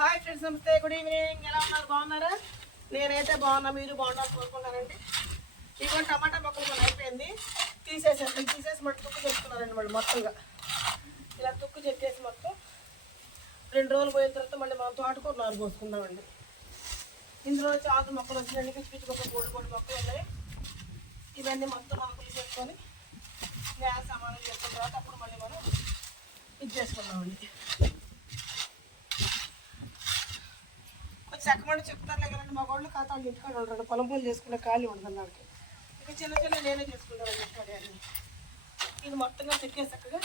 Hi friends, నమస్తే, good evening. ఎలా ఉన్నారు? బాగున్నారా? నేనైతే బాగున్నా, మీరు బాగున్నారు కోరుకున్నానండి. ఇదిగో టమాటా మొక్కలు కొన్ని అయిపోయింది, తీసేసి మట్టి తుక్కు చెప్పుకున్నారండి. మళ్ళీ మొత్తంగా ఇలా తుక్కు చెప్పేసి మొత్తం 2 రోజులు పోయిన తర్వాత మళ్ళీ మనం తోటకూర నారు పోసుకుందామండి. ఇందులో చాలా మొక్కలు వచ్చినాయండి, పిచ్చి పిచ్చి మొక్కలు, బోడి మొక్కలు ఉన్నాయి. ఇవన్నీ మొత్తం మనం తీసేసుకొని గ్యాస్ సమానం చేసుకున్న తర్వాత అప్పుడు మళ్ళీ మనం ఇది చేసుకుందామండి. చక్కమని చెప్తారులే కదండి, మా వాళ్ళు ఖాతాలు ఇంటికాడ ఉంటాడు, పొలం పనులు చేసుకునే ఖాళీ ఉండదు నాకు. ఇక చిన్న చిన్న నేనే చేసుకుంటాను ఇంటికాడ అన్ని. ఇది మొత్తంగా చెక్కేసి చక్కగా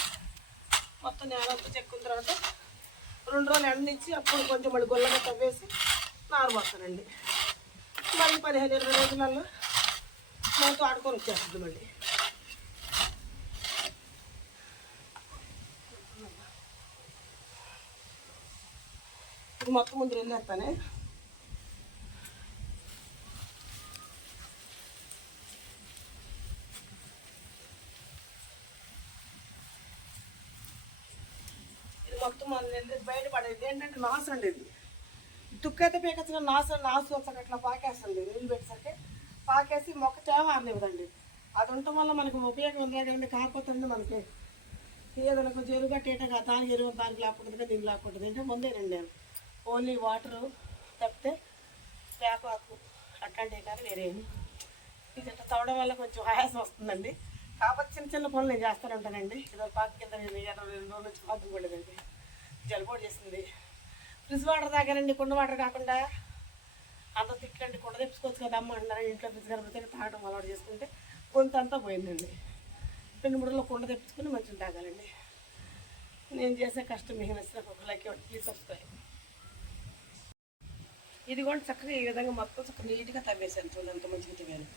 మొత్తం నేలంతా చెక్కున్న తర్వాత 2 రోజులు ఎండనిచ్చి అప్పుడు కొంచెం మళ్ళీ గొల్లగా తవ్వేసి నారు పోస్తానండి. మళ్ళీ 15-20 రోజులలో మనతో ఆడుకొని వచ్చేస్తుంది. మళ్ళీ ఇది మొత్తం ముందు వెళ్ళేస్తానే. మొత్తం బయటపడేది ఏంటంటే నాసు అండి. ఇది తుక్కైతే పీకొచ్చిన నాసు వచ్చాక అట్లా పాకేస్తుంది. నీళ్ళు పెట్టేసరికి పాకేసి మొక్క తేమ ఆరనివ్వదండి. అది ఉండటం వల్ల మనకు ఉపయోగం ఉంది కదండి. కాకపోతే మనకి ఏదైనా కొంచెం ఎరువు కట్టేట దానికి ఎరువు దానికి లేకుంటుంది, దీనికి లేకుంటుంది. అంటే ముందేనండి నేను ఓన్లీ వాటరు తప్పితే వేపాకు అట్లాంటివి కానీ వేరేమి. ఇది ఇట్లా తవ్వడం వల్ల కొంచెం ఆయాసం వస్తుందండి. కాకపోతే చిన్న చిన్న పనులు నేను చేస్తూనే ఉంటానండి. ఇదో పాక కింద 22 రోజుల నుంచి పాకు పడలేదండి, జలుబు చేసింది. ఫ్రిడ్జ్ వాటర్ తాగానండి, కుండ వాటర్ కాకుండా. అంత తిక్కండి, కుండ తెప్పుకోవచ్చు కదా అమ్మ అంటారు. ఇంట్లో ఫ్రిడ్జ్ కనిపితే తాగడం అలవాటు చేసుకుంటే గొంతు అంతా పోయిందండి. 2-3 రోజుల్లో కుండ తెప్పించుకుని మంచిగా తాగాలండి. నేను చేసే కష్టం మీకు నచ్చిన ఒక లైక్ ఇవ్వండి, ప్లీజ్ సబ్స్క్రైబ్. ఇది కూడా చక్కగా ఈ విధంగా మొత్తం చక్కగా నీట్గా తవ్వేసాను. చూడండి ఎంత మంచిగా తవ్వాను.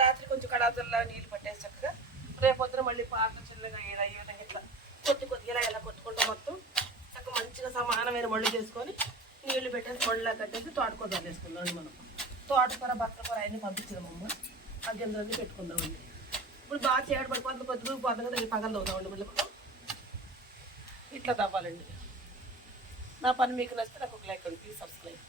రాత్రి కొంచెం కడాతల్లో నీళ్ళు పట్టేసి చక్కగా రేపొద్దున మళ్ళీ పాట చిన్నగా ఈ విధంగా ఇట్లా కొద్దిగా ఇలా కొట్టుకుంటూ మొత్తం చక్కగా మంచిగా సమానమైన మళ్ళు చేసుకొని నీళ్లు పెట్టేసి మళ్ళీ కట్టేసి తోటకూర వేసుకుందామండి. మనం తోటకూర బత్తకూర అన్నీ పంపించినామమ్మ, ఆ గింజలన్నీ పెట్టుకుందామండి. ఇప్పుడు బాగా చేయడం పడిపోతుంది, కొద్దిగా పోతుంది కదా, పగలు తవ్వుదామండి. మళ్ళీ మనం ఇట్లా తవ్వాలండి. నా పని మీకు నచ్చితే నాకు ఒక లైక్ అండి, ప్లీజ్ సబ్స్క్రైబ్.